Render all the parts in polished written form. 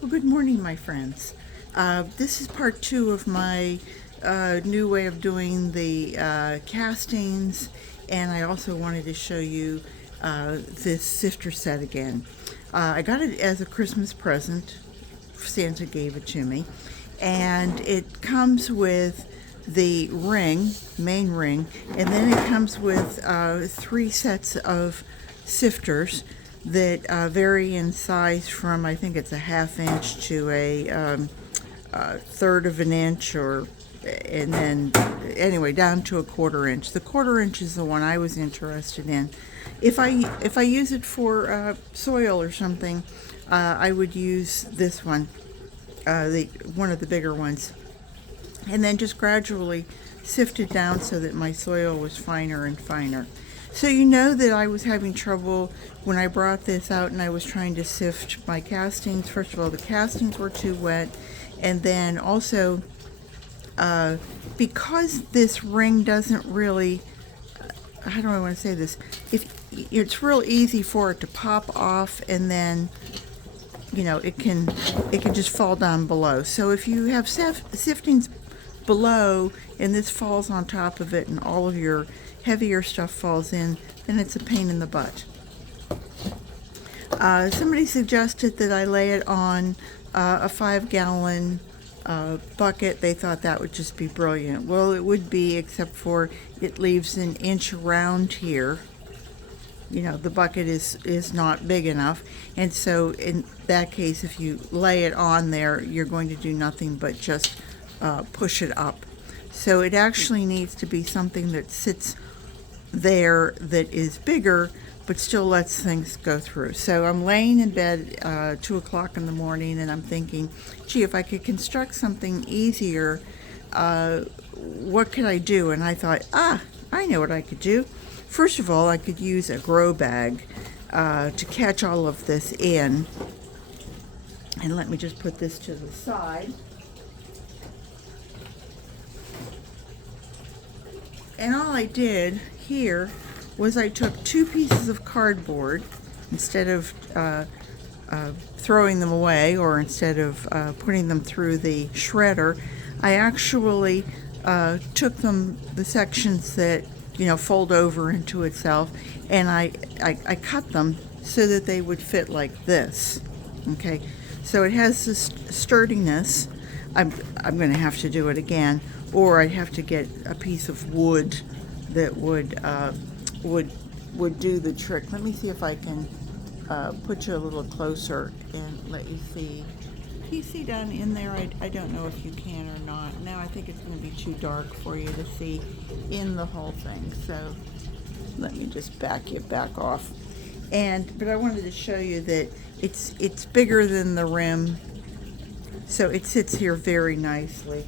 Well, good morning, my friends. This is part two of my new way of doing the castings, and I also wanted to show you this sifter set again. I got it as a Christmas present. Santa gave it to me, and it comes with the ring, main ring, and then it comes with three sets of sifters that vary in size from, I think it's a ½ inch to a third of an inch, or and then anyway down to a ½ inch. The ½ inch is the one I was interested in. If I use it for soil or something, I would use this one, one of the bigger ones, and then just gradually sift it down so that my soil was finer and finer. So you know that I was having trouble when I brought this out and I was trying to sift my castings. First of all, the castings were too wet, and then also because this ring doesn't really, how do I want to say this? It's real easy for it to pop off, and then it can just fall down below. So if you have siftings below and this falls on top of it and all of your heavier stuff falls in, then it's a pain in the butt. Somebody suggested that I lay it on a 5-gallon bucket. They thought that would just be brilliant. Well, it would be, except for it leaves an inch around here. The bucket is not big enough, and so in that case, if you lay it on there, you're going to do nothing but just push it up. So it actually needs to be something that sits there that is bigger but still lets things go through. So I'm laying in bed 2 o'clock in the morning, and I'm thinking, gee, if I could construct something easier, what could I do? And I thought, I know what I could do. First of all, I could use a grow bag to catch all of this in. And let me just put this to the side. And all I did here was I took 2 pieces of cardboard, instead of throwing them away, or instead of putting them through the shredder, I actually took the sections that fold over into itself, and I cut them so that they would fit like this. Okay, so it has this sturdiness. I'm going to have to do it again, or I'd have to get a piece of wood that would do the trick. Let me see if I can put you a little closer and let you see. Can you see down in there? I don't know if you can or not. Now I think it's going to be too dark for you to see in the whole thing. So let me just back you back off. But I wanted to show you that it's bigger than the rim, so it sits here very nicely.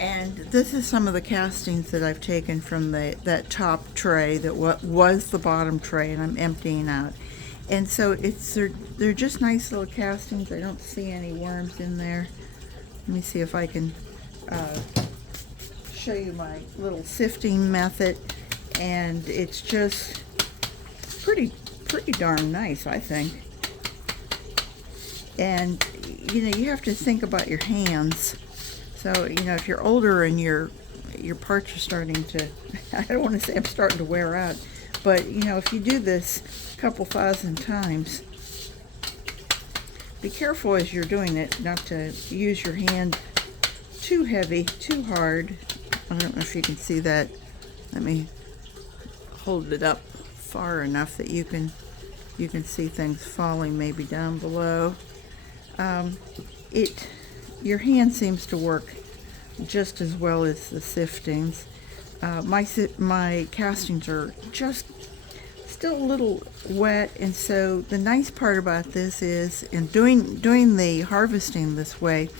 And this is some of the castings that I've taken from that top tray that was the bottom tray, and I'm emptying out. And so they're just nice little castings. I don't see any worms in there. Let me see if I can show you my little sifting method. And it's just pretty darn nice, I think. And you have to think about your hands. So if you're older and your parts are starting to, I don't want to say I'm starting to wear out, but if you do this a couple thousand times, be careful as you're doing it not to use your hand too heavy, too hard. I don't know if you can see that. Let me hold it up far enough that you can see things falling maybe down below. Your hand seems to work just as well as the siftings. My castings are just still a little wet, and so the nice part about this is, in doing the harvesting this way,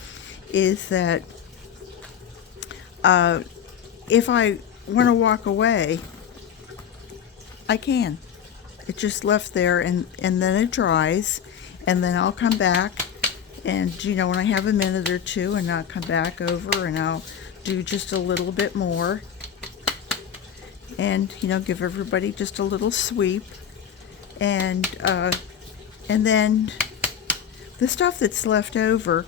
is that if I want to walk away, I can. It's just left there, and then it dries, and then I'll come back, and when I have a minute or two, and I'll come back over and I'll do just a little bit more, and give everybody just a little sweep, and then the stuff that's left over,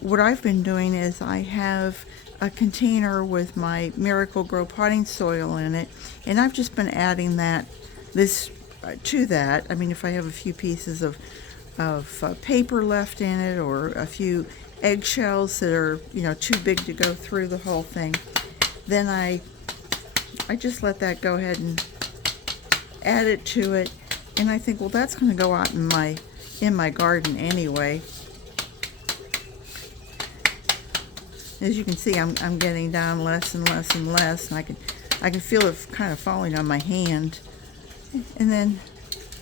what I've been doing is I have a container with my Miracle Grow potting soil in it, and I've just been adding this to that. I mean, if I have a few pieces of paper left in it, or a few eggshells that are, too big to go through the whole thing, then I just let that go ahead and add it to it. And I think, well, that's going to go out in my garden anyway. As you can see, I'm getting down less and less and less, and I can feel it kind of falling on my hand. And then,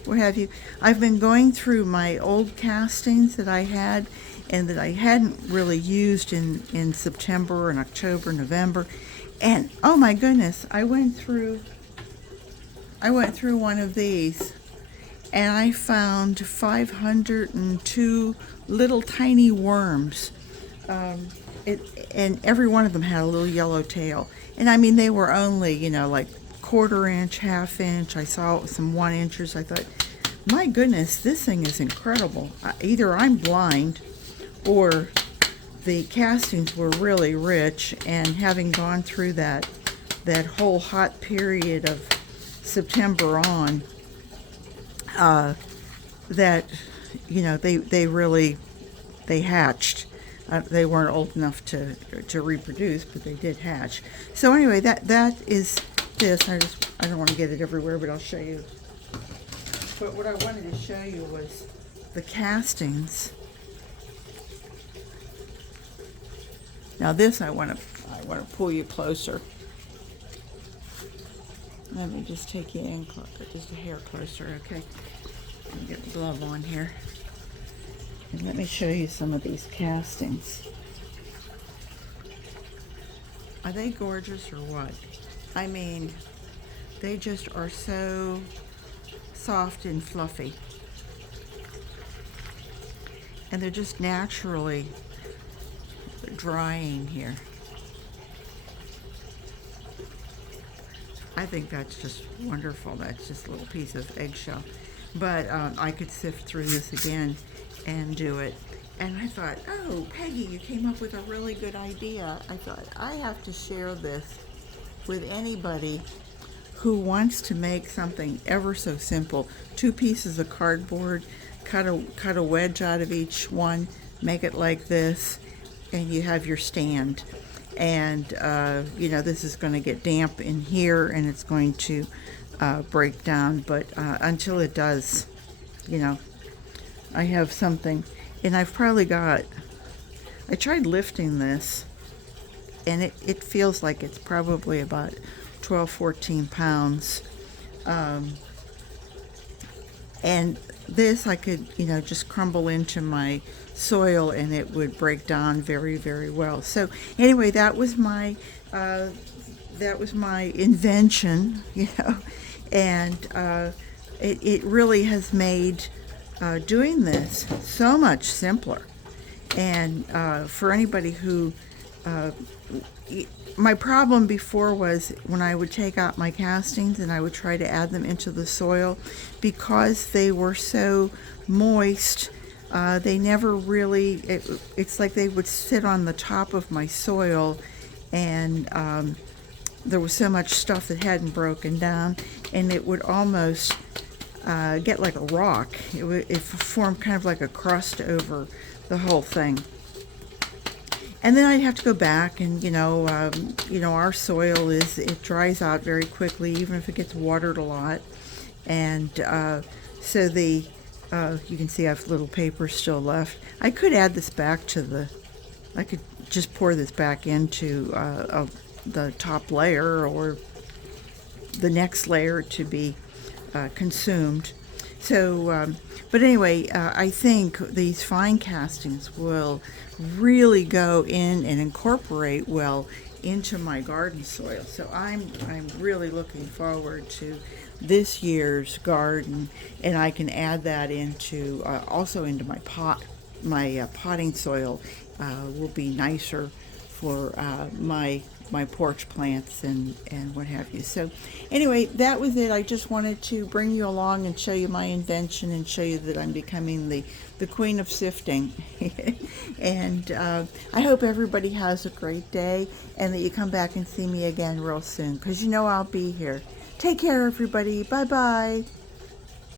what have you? I've been going through my old castings that I had and that I hadn't really used in September and October, November. And oh my goodness, I went through one of these, and I found 502 little tiny worms. And every one of them had a little yellow tail. And I mean, they were only, like 1/4 inch, 1/2 inch. I saw some 1 inchers. I thought, my goodness, this thing is incredible. Either I'm blind, or the castings were really rich, and having gone through that whole hot period of September on, that they hatched. They weren't old enough to reproduce, but they did hatch. So anyway, that is this. I don't want to get it everywhere, but I'll show you. But what I wanted to show you was the castings. Now this I want to pull you closer. Let me just take you in just a hair closer, okay? Let me get the glove on here. And let me show you some of these castings. Are they gorgeous or what? I mean, they just are so soft and fluffy. And they're just naturally drying here. I think that's just wonderful. That's just a little piece of eggshell. But I could sift through this again and do it. And I thought, oh, Peggy, you came up with a really good idea. I thought, I have to share this with anybody who wants to make something ever so simple. 2 pieces of cardboard, cut a wedge out of each one, make it like this, and you have your stand. And, this is going to get damp in here, and it's going to break down. But until it does, I have something. And I've probably I tried lifting this, and it feels like it's probably about 12, 14 pounds. And this I could, just crumble into my soil, and it would break down very, very well. So anyway, that was my invention, and it really has made doing this so much simpler. And for anybody who my problem before was when I would take out my castings and I would try to add them into the soil, because they were so moist, they never really, it's like they would sit on the top of my soil, and there was so much stuff that hadn't broken down, and it would almost get like a rock. It formed kind of like a crust over the whole thing. And then I'd have to go back, and our soil it dries out very quickly, even if it gets watered a lot. And so you can see I have little paper still left. I could add this back I could just pour this back into the top layer, or the next layer to be consumed. So, but anyway, I think these fine castings will really go in and incorporate well into my garden soil. So I'm really looking forward to this year's garden, and I can add that into also into my potting soil. Will be nicer for my my porch plants and what have you. So anyway, that was it. I just wanted to bring you along and show you my invention and show you that I'm becoming the queen of sifting. And I hope everybody has a great day and that you come back and see me again real soon, because you know I'll be here. Take care, everybody. Bye-bye.